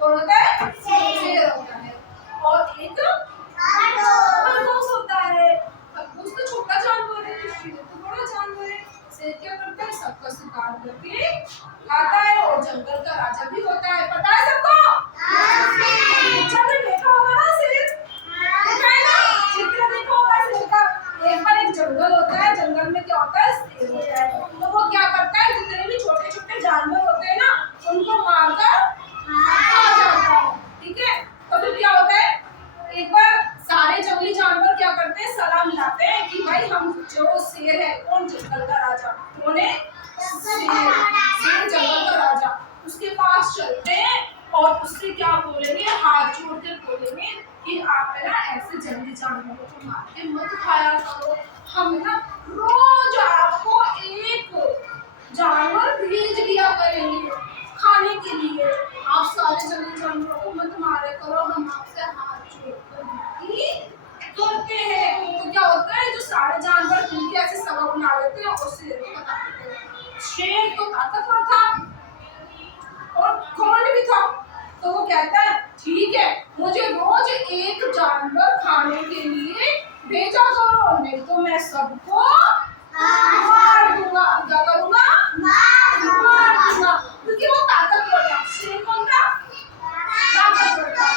कौन होता है? शेर होता है। और एक खरगोश होता है। खरगोश तो छोटा जानवर है, शेर तो बड़ा जानवर है। शेर क्या करता है? सबका शिकार करके खाता है और जंगल का राजा भी होता है। पता है सबको? पिक्चर में देखा होगा ना शेर? देखा है ना? चित्र देखा होगा शेर का। एक बार एक जंगल होता है, जंगल में क्या होता है? शेर होता है। तो वो क्या करता है? जितने भी छोटे छोटे जानवर होते हैं ना, उनको मारकर खा जाता है। ठीक है? तो फिर क्या होता है? एक बार सारे जंगली जानवर क्या करते हैं? सलाह मिलाते हैं कि भाई हम जो शेर है, कौन जंगल का राजा, कौन है? शेर जंगल का राजा। उसके पास चलते हैं और उससे क्या बोलेंगे? हाथ जोड़कर बोलेंगे कि आप है ना ऐसे जंगली जानवरों को मार के मत खाया करो। हम ना रोज आपको एक जानवर भेज दिया करेंगे खाने के लिए। आप सारे जंगली जानवरों को मत मारे करो, हम आपसे हाथ जोड़कर विनती करते हैं। तो क्या होता है? जो सारे जानवर मिलकर ऐसे सबक बना लेते हैं और शेर को बता देते हैं। शेर तो ताकतवर था और घमंड भी था, तो वो कहता है ठीक है, मुझे रोज एक जानवर खाने के लिए भेजा करो, नहीं तो मैं सबको मार दूंगा। क्या करूंगा? मार दूंगा। क्योंकि वो ताकतवर था। शेर कौन था? ताकतवर था।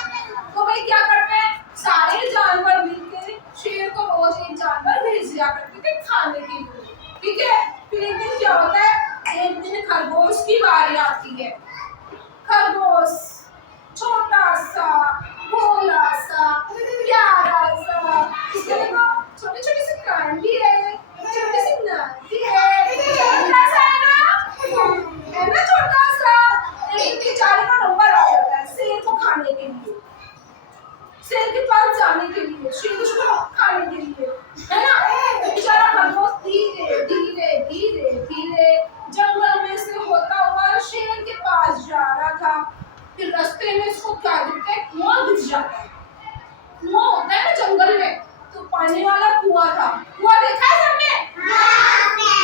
तो भाई क्या करते हैं? सारे जानवर मिलकर शेर को रोज एक जानवर भेज दिया करते थे खाने के लिए। ठीक है? फिर एक दिन क्या होता है? एक दिन खरगोश की बारी आती है। खरगोश छोटा सा, भोला सा, प्यारा सा, इसके देखो छोटे छोटे से कान भी है, छोटे से नाक भी है, छोटा सा है ना छोटा सा। एक बेचारे का नंबर आ जाता है शेर को खाने के लिए, शेर के पास जाने के लिए, शेर को खाने के लिए, है ना? बेचारा खरगोश धीरे धीरे धीरे धीरे जंगल में से होता हुआ शेर के पास जा रहा था। फिर रास्ते में इसको क्या दिखता है? कुआं दिख जाता है। कुआं होता है ना जंगल में, तो पानी वाला कुआं था। कुआं देखा है सबने?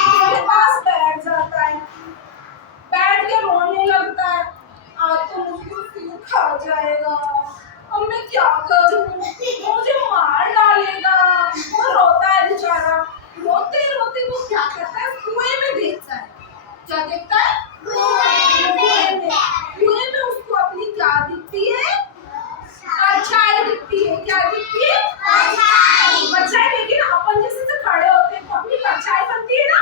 उसके पास बैठ जाता है, बैठ के रोने लगता है, आज तो मुझको फिर खा जाएगा, अब मैं क्या करूं? मुझे मार डालेगा। वो रोता है बेचारा। रोते रोते वो क्या करता है? कुएं में देखता है। क्या देखता है? कुएं में। कुएं में उसको अपनी क्या दिखती है? परछाई दिखती है। क्या दिखती है? परछाई। लेकिन अपन जैसे से खड़े होते हैं तो अपनी परछाई बनती है ना,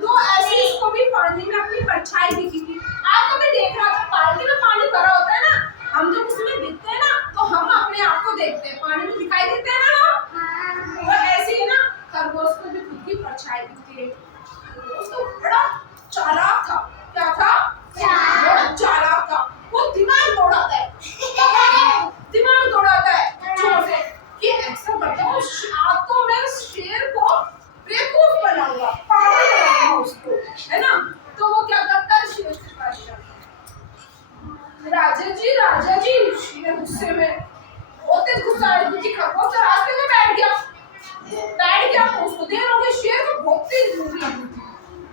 तो ऐसे इसको भी पानी में अपनी परछाई दिखी थी। आप कभी देख रहा था बाल्टी में पानी भरा होता है ना, हम जब उसमें दिखते हैं ना तो हम अपने आप को देखते हैं, पानी में दिखाई देते हैं ना हम। और ऐसे ही ना खरगोश को भी खुद की परछाई दिखती है। खरगोश तो बड़ा चालाक था। क्या था? बड़ा चालाक था। वो दिमाग दौड़ाता है, दिमाग दौड़ाता है जोर से कि ऐसा करता हूँ आज तो मैं शेर को बेवकूफ बनाऊंगा, पागल बनाऊंगा उसको, है ना? तो वो क्या करता है? शेर के पास जाता है। राजा जी, शेर गुस्से में बहुत तेज गुस्सा है क्योंकि खरगोश तो रास्ते में बैठ गया तो उसको देर हो गई। शेर को बहुत तेज भूख लगी थी,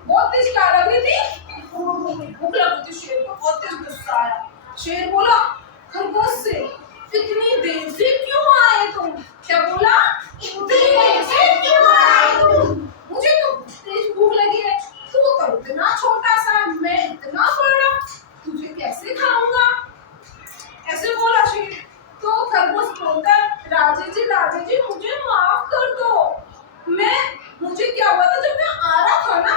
बहुत तेज क्या लग रही थी? भूख लग रही थी शेर को, बहुत तेज गुस्सा आया। शेर बोला खरगोश से, इतनी देर से क्यों आए तुम? क्या बोला? देर से क्यों आए तुम? मुझे तो तेज भूख लगी है, तू तो इतना छोटा सा, मैं इतना बड़ा, तुझे कैसे खाऊंगा? ऐसे बोला शेर। तो खरगोश बोलता है राजा जी मुझे माफ कर दो। मुझे क्या हुआ था जब मैं आ रहा था ना,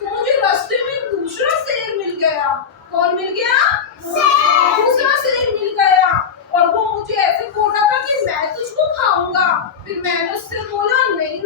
तो मुझे रास्ते में दूसरा शेर मिल गया। कौन मिल गया? दूसरा शेर मिल गया और वो मुझे ऐसे बोल रहा था कि मैं तुझको खाऊंगा। फिर मैंने उससे बोला नहीं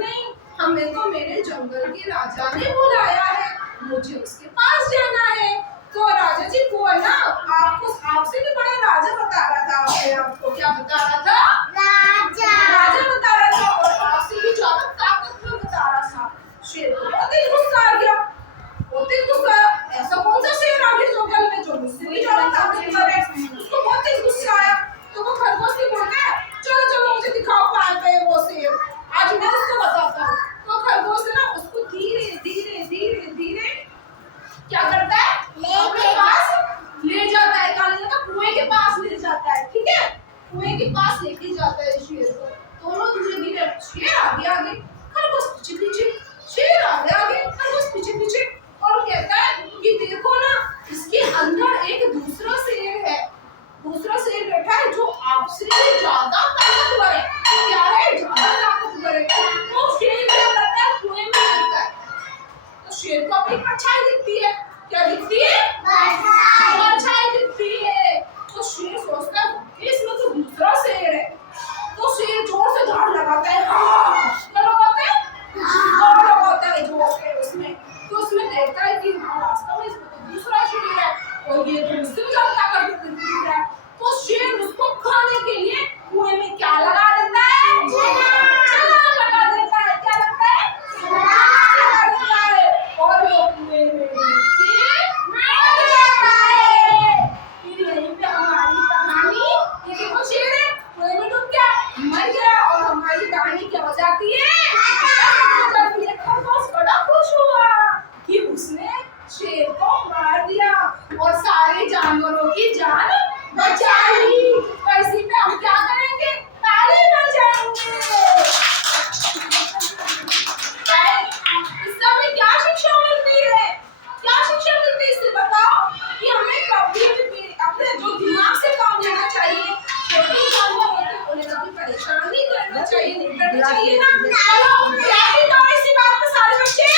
शेर ज्यादा ताकतवर है। क्या है? ज्यादा ताकतवर है। तो शेर क्या करता है? कुएं में गिरता है। तो शेर को अपनी परछाई दिखती है। क्या दिखती है? परछाई दिखती है। तो शेर सोचता है इसमें तो दूसरा शेर है। तो शेर जोर से दौड़ लगाता है। क्या लगाता है? दौड़ लगाता है जोर से उसमें। तो उसमें देखता है कि हाँ वास्तव में इसमें तो दूसरा शेर है और ये तो मुझसे भी ज्यादा ताकतवर दिख रहा है। तो शेर उसको खाने के लिए कुएं में क्या लगा देता है? छलांग लगा देता है। क्या लगता है? छलांग लगा देता है और वो कुएं में मर जाता है। फिर यहीं पे हमारी कहानी, ये देखो शेर है कुएं में डूब गया, मर गया और हमारी कहानी क्या हो जाती है? खरगोश बड़ा खुश हुआ कि उसने शेर को मार दिया और सारे जानवरों की जान बचा ली। तो इसी पे हम क्या करेंगे? ताली बजाएंगे। इससे हमें क्या शिक्षा मिलती है? क्या शिक्षा मिलती है इससे बताओ? कि हमें कभी भी अपने जो दिमाग से काम लेना चाहिए। छोटे जानवर होते हैं उन्हें कभी परेशान नहीं करना चाहिए, नहीं करना चाहिए ना। चलो क्या इसी बात पे सारे बच्चे